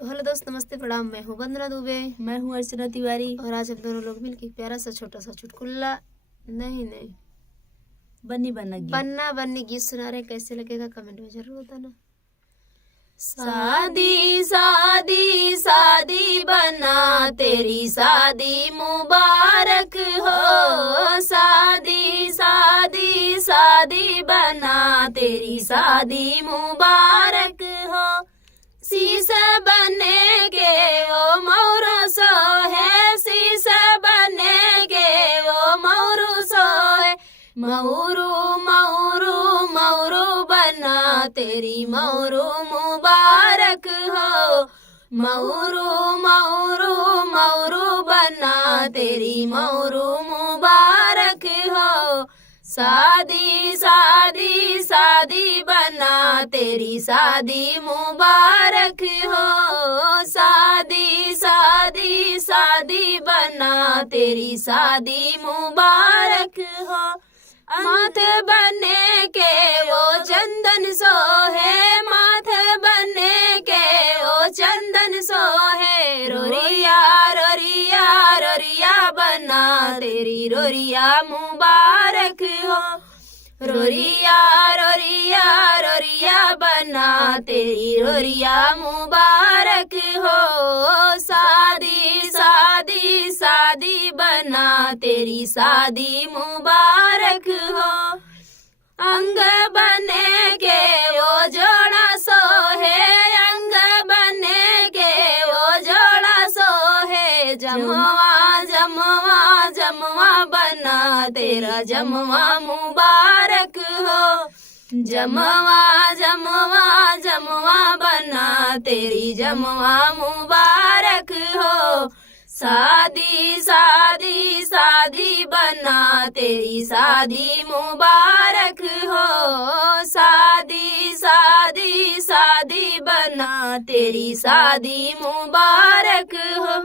तो हेलो दोस्त, नमस्ते, प्रणाम। मैं हूँ वंदना दुबे। मैं हूँ अर्चना तिवारी। और आज हम दोनों लोग मिलकर प्यारा सा छोटा सा चुटकुला नहीं बन्नी बनना गीत बन्ना बन्नी गीत सुना रहे हैं। कैसे लगेगा कमेंट में जरूर बताना। शादी शादी शादी बना तेरी शादी मुबारक हो। शादी शादी शादी बना तेरी शादी मुबारक हो। शीशा बने के ओ मोरो सो है। शीशा बने के ओ मोरू सो है। मऊरू मऊरू मऊरू बना तेरी मऊरू मुबारक हो। मऊरू मऊरू मऊरू बना तेरी मऊरू मुबारक हो। शादी शादी शादी बना तेरी शादी मुबारक हो। शादी शादी शादी बना तेरी शादी मुबारक हो। माथे बने के वो चंदन सो है। माथे बने के वो चंदन सो है। रोरिया रोरिया रोरिया बना तेरी रोरिया मुबारक हो। रोरिया रोरिया रोरिया बना तेरी रोरिया मुबारक हो। शादी शादी शादी बना तेरी शादी मुबारक हो। अंग बने के वो जोड़ा सो है। अंग बने के वो जोड़ा सो है। जमवा जमवा जमवा बना तेरा जमवा मुबारक हो। जमवा जमवा जमवा बना तेरी जमवा मुबारक हो। शादी शादी शादी बना तेरी शादी मुबारक हो। शादी शादी शादी बना तेरी शादी मुबारक हो।